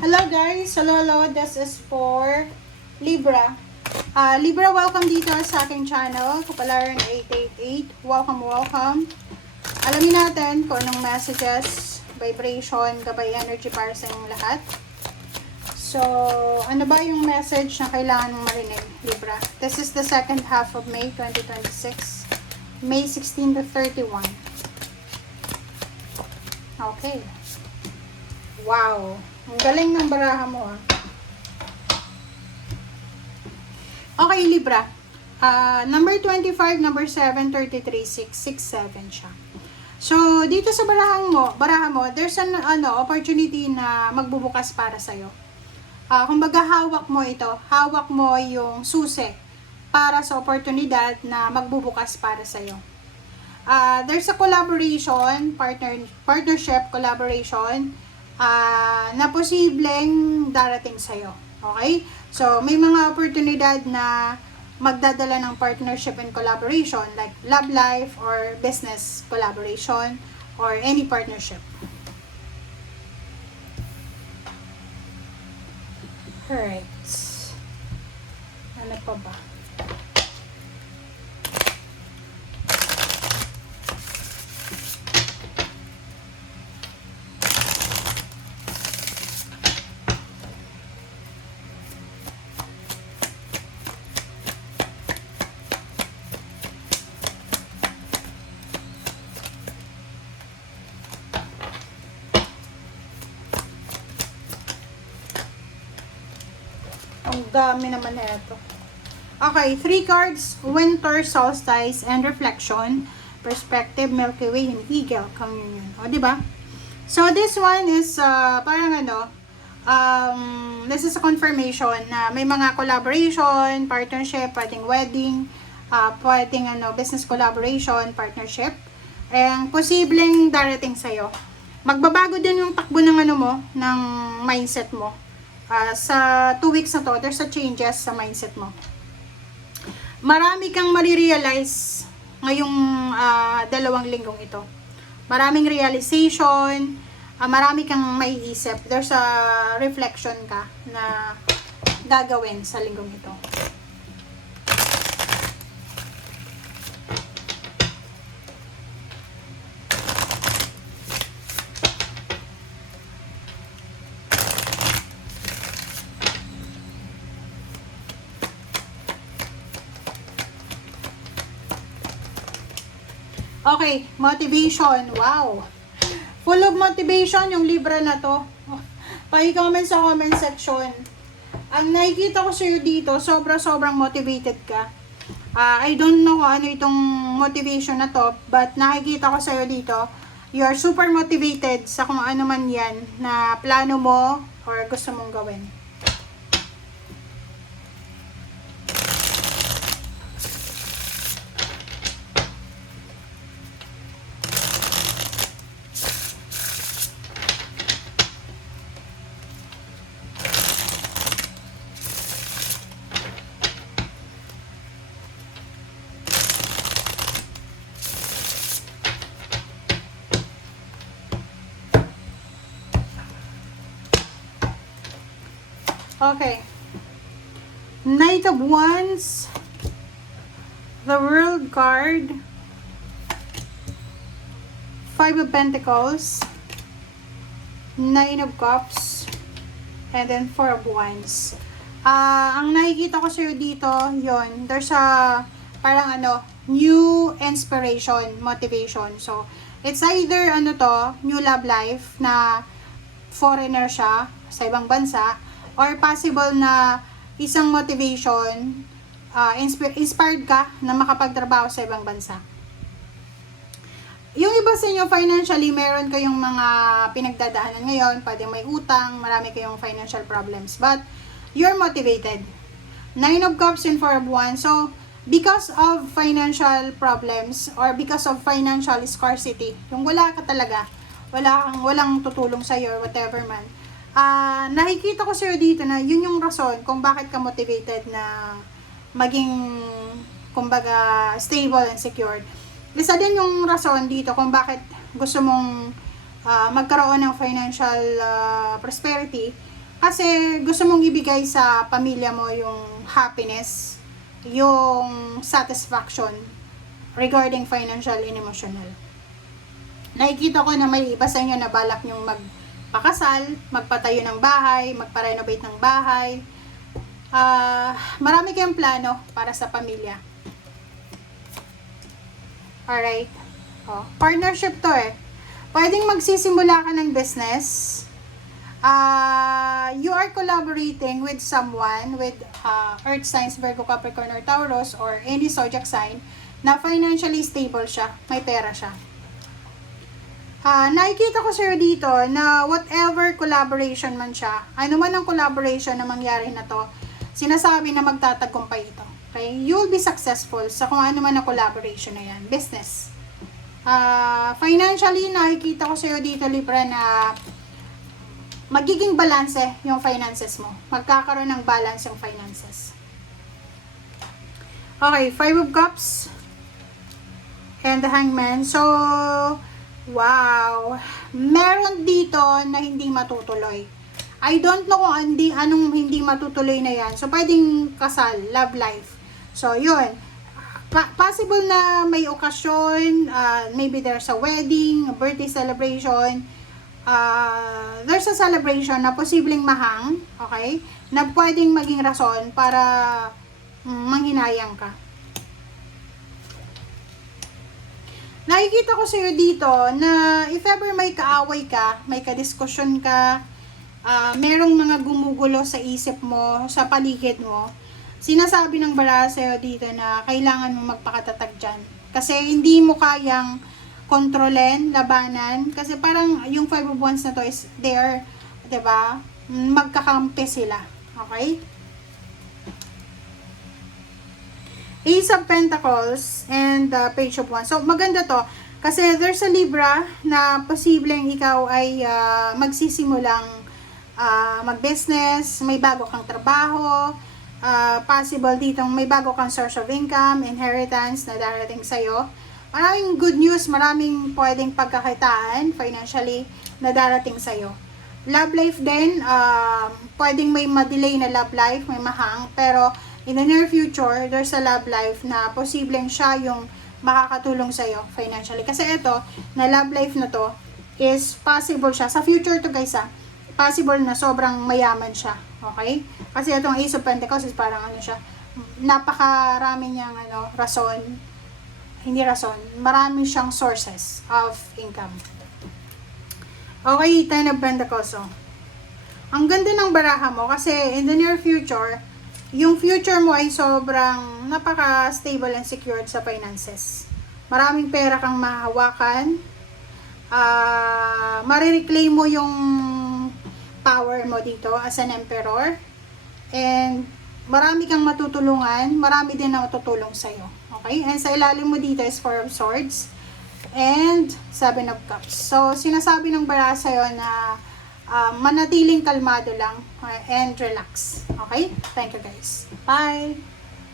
Hello guys! Hello. This is for Libra. Libra, welcome dito sa aking channel, Kapalaran 888. Welcome. Alamin natin kung anong messages, vibration, gabay energy para sa inyong lahat. So, ano ba yung message na kailangan mong marinig, Libra? This is the second half of May 2026. May 16 to 31. Okay. Wow! Ang galing ng baraha mo, ah. Okay, Libra. Number 25, number 7, 33, 6, 6, 7 siya. So, dito sa baraha mo, there's an opportunity na magbubukas para sa'yo. Kumbaga, hawak mo yung susi para sa oportunidad na magbubukas para sa'yo. There's a collaboration, partnership collaboration, na posibleng darating sa'yo. Okay? So, may mga oportunidad na magdadala ng partnership and collaboration like love life or business collaboration or any partnership. Alright. Ano pa ba? Ang dami naman na ito. Okay, 3 cards. Winter, solstice, and reflection. Perspective, Milky Way, and Eagle, communion. O, diba? So, this one is, this is a confirmation na may mga collaboration, partnership, pwedeng wedding, pwedeng business collaboration, partnership, and posibleng darating sa'yo. Magbabago din yung takbo ng ng mindset mo. Sa 2 weeks na to, there's a changes sa mindset mo. Marami kang marirealize ngayong 2 linggong ito. Maraming realization, marami kang maiisip. There's a reflection ka na gagawin sa linggong ito. Okay, motivation. Wow! Full of motivation yung Libra na to. Paki-comment sa comment section. Ang nakikita ko sa'yo dito, sobrang motivated ka. I don't know ano itong motivation na to, but nakikita ko sa'yo dito, you are super motivated sa kung ano man yan na plano mo or gusto mong gawin. Okay. Knight of Wands, the World card, 5 of Pentacles, 9 of Cups, and then 4 of Wands. Ang nakikita ko sa'yo dito, yon, there's a parang new inspiration, motivation. So, it's either new love life na foreigner siya sa ibang bansa, or possible na isang motivation, inspired ka na makapagtrabaho sa ibang bansa. Yung iba sa inyo, financially, meron kayong mga pinagdadaanan ngayon, pwedeng may utang, marami kayong financial problems, but you're motivated. 9 of Cups and 4 of Wands. So, because of financial problems or because of financial scarcity, yung wala ka talaga, walang tutulong sa'yo or whatever man, nakikita ko sa'yo dito na yun yung rason kung bakit ka motivated na maging, kumbaga, stable and secured. Isa din yung rason dito kung bakit gusto mong magkaroon ng financial prosperity Kasi gusto mong ibigay sa pamilya mo yung happiness, yung satisfaction regarding financial and emotional. Nakikita ko na may iba sa inyo na balak nyong magpakasal, magpatayo ng bahay, magpa-renovate ng bahay. Marami kayong plano para sa pamilya. Alright. Partnership to eh. Pwedeng magsisimula ka ng business. You are collaborating with someone with Earth signs, Virgo, Capricorn, or Taurus, or any zodiac sign na financially stable siya, may pera siya. Nakikita ko sa'yo dito na whatever collaboration man siya, ano man ang collaboration na mangyari na to, sinasabi na magtatagumpay ito. Okay? You'll be successful sa kung ano man ang collaboration na yan. Business. Financially, nakikita ko sa'yo dito, Libra, na magiging balance yung finances mo. Magkakaroon ng balance yung finances. Okay, 5 of Cups and the Hangman. So, wow. Meron dito na hindi matutuloy. I don't know kung anong hindi matutuloy na yan. So, pwedeng kasal, love life. So, yun. Possible na may okasyon, maybe there's a wedding, a birthday celebration, there's a celebration na posibleng mahang, okay, na pwedeng maging rason para manghinayang ka. Nakikita ko sa'yo dito na if ever may kaaway ka, may kadiskusyon ka, merong mga gumugulo sa isip mo, sa paligid mo, sinasabi ng baraha sa'yo dito na kailangan mo magpakatatag dyan. Kasi hindi mo kayang kontrolin, labanan, kasi parang yung 5 of Wands na to is there, diba? Magkakampi sila. Okay? Ace of Pentacles and the Page of Wands. So, maganda to. Kasi there's a Libra na posibleng ikaw ay magsisimulang mag-business, may bago kang trabaho, possible ditong may bago kang source of income, inheritance na darating sa'yo. Maraming good news, maraming pwedeng pagkakitaan financially na darating sa'yo. Love life din, pwedeng may ma-delay na love life, may mahang, pero in the near future, there's a love life na posibleng siya yung makakatulong sa'yo financially. Kasi ito, na love life na to, is possible siya. Sa future to guys possible na sobrang mayaman siya. Okay? Kasi itong Ace of Pentacles is parang ano siya, napakarami niyang rason, hindi rason, marami siyang sources of income. Okay, 10 of Pentacles. Ang ganda ng baraha mo kasi in the near future, yung future mo ay sobrang napaka-stable and secured sa finances. Maraming pera kang mahahawakan. Marireclaim mo yung power mo dito as an emperor. And marami kang matutulungan. Marami din na matutulong sa'yo. Okay? And sa ilalim mo dito is 4 of Swords and 7 of Cups. So, sinasabi ng baraha sa'yo na manatiling kalmado lang and relax. Okay? Thank you guys. Bye!